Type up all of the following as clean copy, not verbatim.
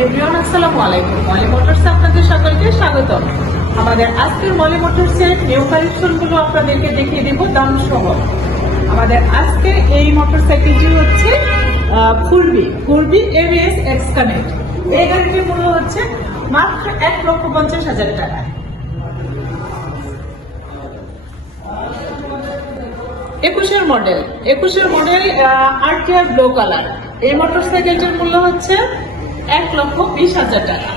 Everyone আসসালামু আলাইকুম। মলি মোটরসে আপনাদের সকলকে স্বাগতম। আমাদের আজকের মলি মোটরসের নিউ কালেকশনগুলো আপনাদেরকে দেখিয়ে দেব দাম সহ। আমাদের আজকে এই মোটরসাইকেলটি হচ্ছে ফুরবি এবিএস এক্স কানেক্ট। এই গাড়িটির মূল্য হচ্ছে মাত্র 1,50,000 টাকা। একুশের মডেল আরটিআর ব্লু কালার। এই মোটরসাইকেলটির মূল্য হচ্ছে 1,20,000 টাকা।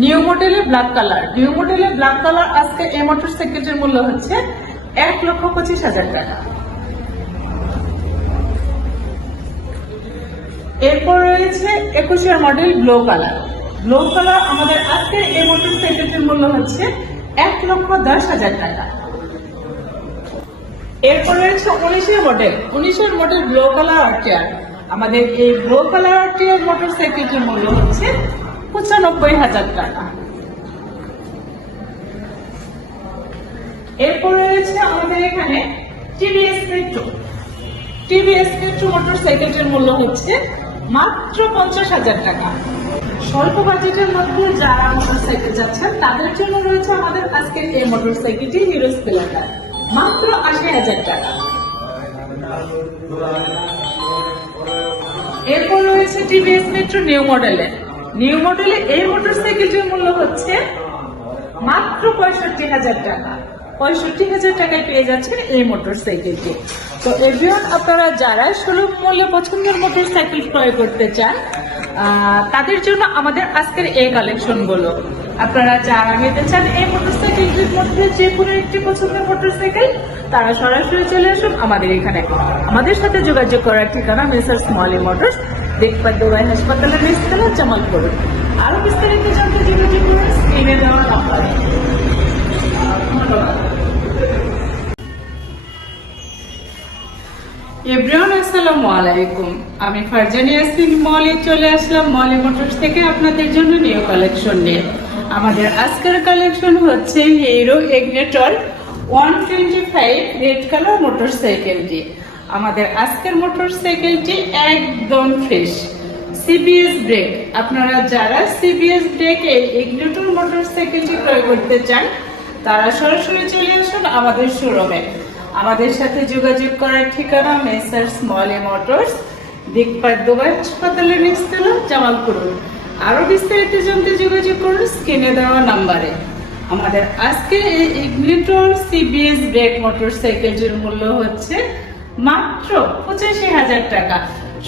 নিউ মডেলের ব্ল্যাক কালার আজকে এই মোটরসাইকেলটির মূল্য হচ্ছে 1,25,000 টাকা। এরপর রয়েছে 21-এর মডেল ব্লু কালার। আমাদের আজকে এই মোটরসাইকেলটির মূল্য হচ্ছে 1,10,000 টাকা। এরপর রয়েছে 19-এর মডেল ব্লু কালার আরটিআর। আমাদের এই ব্লু কালার আরটিআর মোটরসাইকেলটির মূল্য হচ্ছে 95,000 টাকা। এরপর রয়েছে আমাদের এখানে টিভিএস মেট্রো মোটরসাইকেলটির মূল্য হচ্ছে মাত্র 50,000 টাকা। স্বল্প বাজেটের মধ্যে যারা মোটরসাইকেল যাচ্ছেন তাদের জন্য রয়েছে আমাদের আজকের এই মোটরসাইকেলটি হিরো স্প্লেন্ডার, মাত্র 80,000 টাকা। এরপর রয়েছে টিভিএস মেট্রো নিউ মডেলে এই মোটরসাইকেলটির মূল্য হচ্ছে মাত্র 65,000 টাকা। 65,000 টাকায় পেয়ে যাচ্ছেন এই মোটরসাইকেলটি। তো এভরিওয়ান, আপনারা যারা সুলভ মূল্যে পছন্দের মোটরসাইকেল ক্রয় করতে চান তাদের জন্য আমাদের আজকের এই কালেকশনগুলো। আপনারা যারা নিতে চান এই মোটরসাইকেলটির মধ্যে যে কোনো একটি পছন্দের মোটরসাইকেল, তারা সরাসরি চলে আসুন আমাদের এখানে। আমাদের সাথে যোগাযোগ করার ঠিকানা মেসার্স মলি মোটরস, দেখবার দুবাই হাসপাতালের নিচতলা, জামালপুর। আরো বিস্তারিত জানতে যোগাযোগ করুন স্ক্রিনে দেওয়া নাম্বারে। ধন্যবাদ। এভরিওয়ান আসসালামু আলাইকুম। আমি ফারজানা ইয়াসমিন মলি চলে আসলাম মলি মোটরস থেকে আপনাদের জন্য নিউ কালেকশন নিয়ে। আমাদের আজকের কালেকশন হচ্ছে হিরো ইগনিটর 125 রেড কালার মোটরসাইকেলটি। আমাদের আজকের মোটরসাইকেলটি একদম ফ্রেশ, সিবিএস ব্রেক। আপনারা যারা সিবিএস ব্রেকে ইগনিটর মোটরসাইকেলটি ক্রয় করতে চান তারা সরাসরি চলে আসুন আমাদের শোরুমে। আমাদের সাথে যোগাযোগ করার ঠিকানা মেসার্স মলি মোটরস, দেখবার দুবাই হাসপাতালের নিচতলা, জামালপুর। আরো বিস্তারিত জানতে যোগাযোগ করুন স্ক্রিনে দেওয়া নাম্বারে। আমাদের আজকে এই ইগনিটর সিবিএস ব্রেক মোটরসাইকেলটির মূল্য হচ্ছে মাত্র 85,000 টাকা।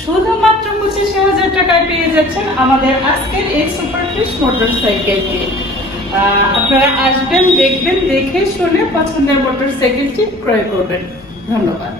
শুধুমাত্র 85,000 টাকায় পেয়ে যাচ্ছেন আমাদের আজকের এই সুপার ফ্রেশ মোটরসাইকেলটি। আপনারা আসবেন, দেখবেন, দেখে শুনে পছন্দের মোটরসাইকেলটি ক্রয় করবেন। ধন্যবাদ।